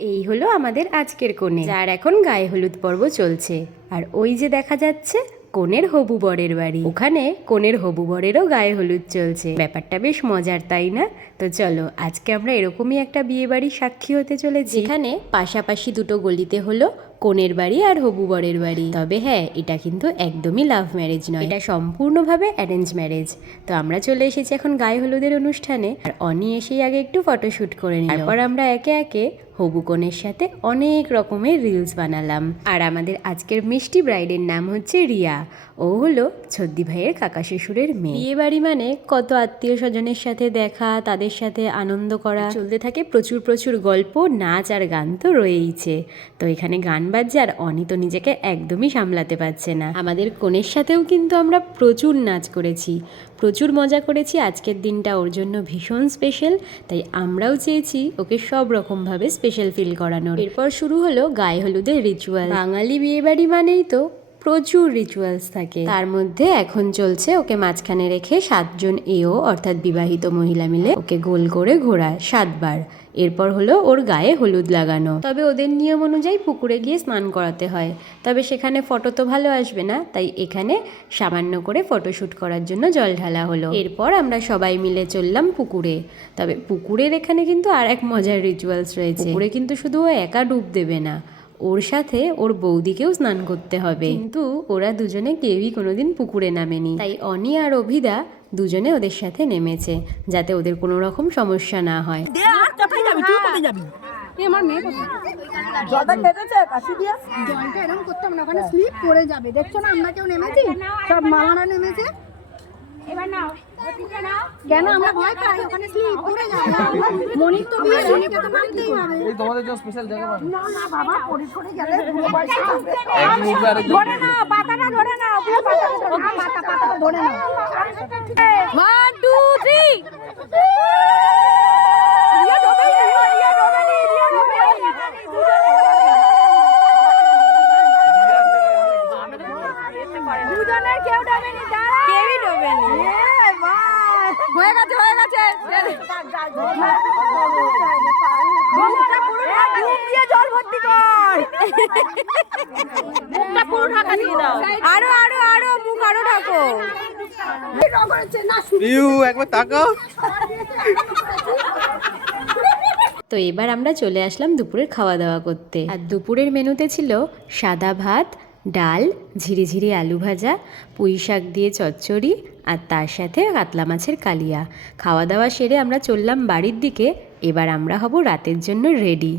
এই হলো আমাদের আজকের কনে, যার এখন গায়ে হলুদ পর্ব চলছে। আর ওই যে দেখা যাচ্ছে কনের হবু বরের বাড়ি, ওখানে কনের হবু বরেরও গায়ে হলুদ চলছে। ব্যাপারটা বেশ মজার, তাই না? তো চলো, আজকে আমরা এরকমই একটা বিয়ে বাড়ির সাক্ষী হতে চলেছি, যেখানে পাশাপাশি দুটো গলিতে হলো কনের বাড়ি আর হবু বরের বাড়ি। তবে হ্যাঁ, এটা কিন্তু একদমই লাভ ম্যারেজ নয়, এটা সম্পূর্ণভাবে অ্যারেঞ্জ ম্যারেজ। তো আমরা চলে এসেছি এখন গায়ে হলুদের অনুষ্ঠানে। আর অনি এসেই আগে একটু ফটোশ্যুট করে নিল, তারপর আমরা একে একে হবু কনের সাথে অনেক রকমের রিলস বানালাম। আর আমাদের আজকের মিষ্টি ব্রাইডের নাম হচ্ছে রিয়া। ও হলো ছদ্দি ভাইয়ের কাকা শ্বশুরের মেয়ে। বিয়ে বাড়ি মানে কত আত্মীয় স্বজনের সাথে দেখা, তাদের সাথে আনন্দ করা, চলতে থাকে প্রচুর প্রচুর গল্প, নাচ আর গান তো রয়েইছে। তো এখানে গান বাজছে আর অনি তো নিজেকে একদমই সামলাতে পারছে না। আমাদের কনের সাথেও কিন্তু আমরা প্রচুর নাচ করেছি, প্রচুর মজা করেছি। আজকের দিনটা ওর জন্য ভীষণ স্পেশাল, তাই আমরাও চেয়েছি ওকে সব রকমভাবে স্পেশাল ফিল করানোর। এরপর শুরু হলো গায়ে হলুদের রিচুয়াল। বাঙালি বিয়েবাড়ি মানেই তো প্রচুর রিচুয়ালস থাকে, তার মধ্যে এখন চলছে ওকে মাঝখানে রেখে 7 জন এও অর্থাৎ বিবাহিত মহিলা মিলে ওকে গোল করে ঘোরায় 7 বার। এরপর হলো ওর গায়ে হলুদ লাগানো। তবে ওদের নিয়ম অনুযায়ী পুকুরে গিয়ে স্নান করাতে হয়, তবে সেখানে ফটো তো ভালো আসবে না, তাই এখানে সামান্য করে ফটোশ্যুট করার জন্য জল ঢালা হলো। এরপর আমরা সবাই মিলে চললাম পুকুরে। তবে পুকুরের এখানে কিন্তু আর এক মজার রিচুয়ালস রয়েছে। পুকুরে কিন্তু শুধু ও একা ডুব দেবে না, ওর সাথে ওর বৌদিকেও স্নান করতে হবে। কিন্তু ওরা দুজনে কেউই কোনোদিন পুকুরে নামেনি, তাই অনি আর অভিদা দুজনে ওদের সাথে নেমেছে, যাতে ওদের কোনো রকম সমস্যা না হয়। জলটা এরকম করতাম না, ওখানে স্লিপ করে যাবে। দেখছো না আমরা কেউ নেমেছি, সব মামারা নেমেছে। কেন আমরা ভয় পাই? ওখানে স্লিপ করে যাবে। মনির তো বিয়ে, মনিকে তো নামতেই হবে। এই তোমাদের জন্য স্পেশাল জায়গা পাবে না। না বাবা, পড়ে পড়ে গেলে পুরো পয়সা হবে। ধরে না, পাতাটা ধরে না, পুরো পাতাটা ধরে না। 1 2 3 দুজনের কেউ ডোবেনি, কেউই ডোবেনি। হয়ে গেছে, হয়ে গেছে। মুখটা জল ভর্তি কর, মুখটা পুরো ঢাকা দিয়ে দাও। আরো আরো আরো মুখ আরো ঢাকো। একবার তাকাও। তো এবার আমরা চলে আসলাম দুপুরের খাওয়া দাওয়া করতে। আর দুপুরের মেনুতে ছিল সাদা ভাত, ডাল, ঝিরিঝিরি আলু ভাজা, পুঁই শাক দিয়ে চচ্চড়ি আর তার সাথে কাতলা মাছের কালিয়া। খাওয়া দাওয়া সেরে আমরা চললাম বাড়ির দিকে। এবার আমরা হব রাতের জন্য রেডি।